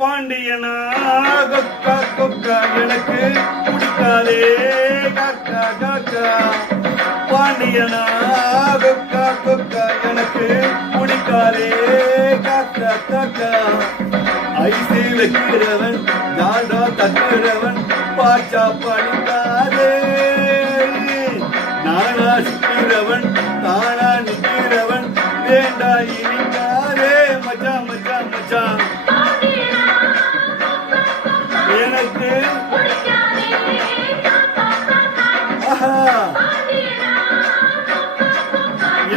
பாண்டியனா கொக்கா கொக்கா எனக்கு பிடிக்காதே காக்கா காக்கா. பாண்டியனா கொக்கா கொக்கா எனக்கு பிடிக்காதே காக்கா காக்கா. ஐசி வைக்கிறவன் ஜாடா தட்டுறவன் பாச்சா படிக்காதே. நானா சிக்கிறவன் தானா நிற்கிறவன் வேண்டா இனிக்காதே. மச்சா மச்சா மச்சா எனக்கு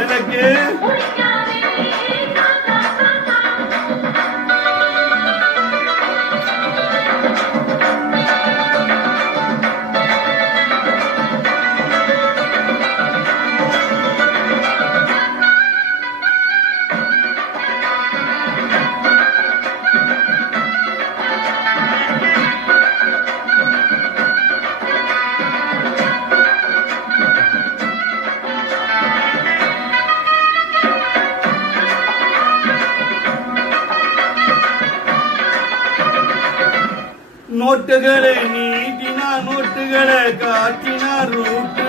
எனக்கு நோட்டுகளை நீட்டினா நோட்டுகளை காட்டினா ரூட்டு.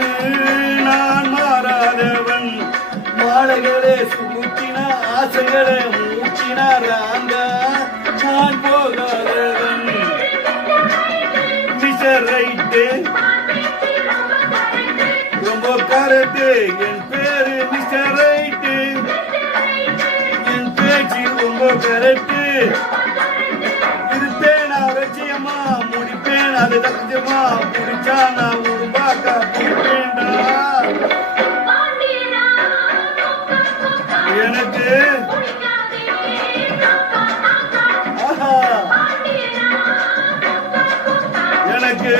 நான் மாறாதவன் மாலைகளை சூட்டினா ஆசைகளை மூட்டினா ராங்க. நான் போகாதவன் மிஸ்டர் ரைட்டு ரொம்ப கரெக்டு. என் பேரு மிஸ்டர் ரைட்டு, என் பேச்சு ரொம்ப கரெக்டு. முடிப்பேன் அது தஞ்சமா முடிச்சா நான் உருவாக்க முடிப்பேன்டா. எனக்கு எனக்கு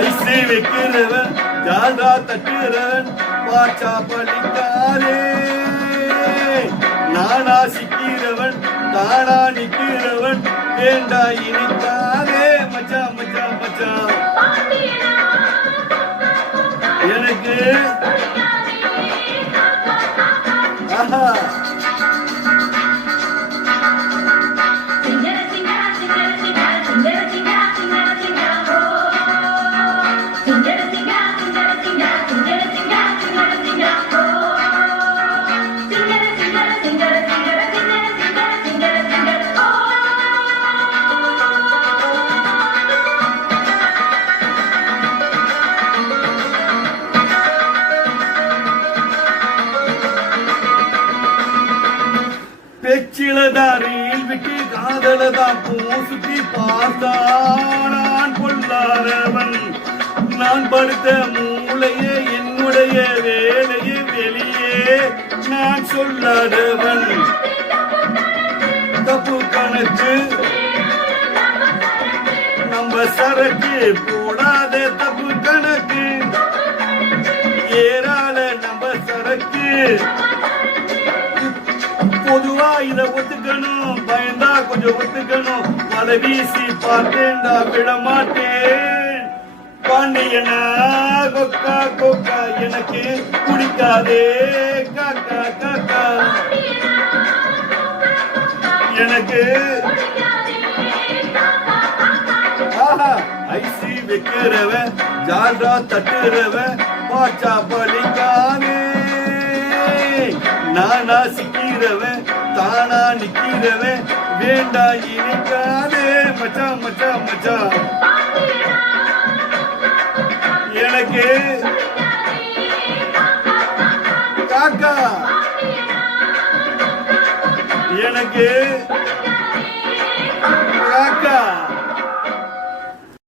ஐசி வைக்கிறவன் ஜாதா தட்டுறவன் பாச்சா படிக்காரே. நானா சிக்கிறவன் தானா நிக்கிறவன் வேண்டா இனிக்காதே. மச்சா மச்சா மச்சா எனக்கு ஆஹா. பேச்சிலதான் ரீல் விட்டு காதலதான் பூசுத்தி பார்த்தான் பொல்லாதவன். நான் படுத்த மூளையே என்னுடைய வேலையே வெளியே நான் சொல்லாதவன். தப்பு கணக்கு நம்ம சரக்கு போடாத தப்பு கணக்கு ஏறால நம்ம சரக்கு. பொதுவா இத ஒத்துக்கணும், பயந்தா கொஞ்சம் ஒத்துக்கணும். மலை வீசி பார்த்தேன்டா விட மாட்டேன். பாண்டியனா கொக்கா கொக்கா எனக்கு பிடிக்காதே காக்கா காக்கா. எனக்கு ஐசி வைக்கிறவன் ஜால்ரா தட்டுறவன் பாச்சா படிக்காதே. நானா சிக்கிறவன் தானா நிக்கிறவன் வேண்டா இனிக்காதே. மச்சா மச்சா மச்சா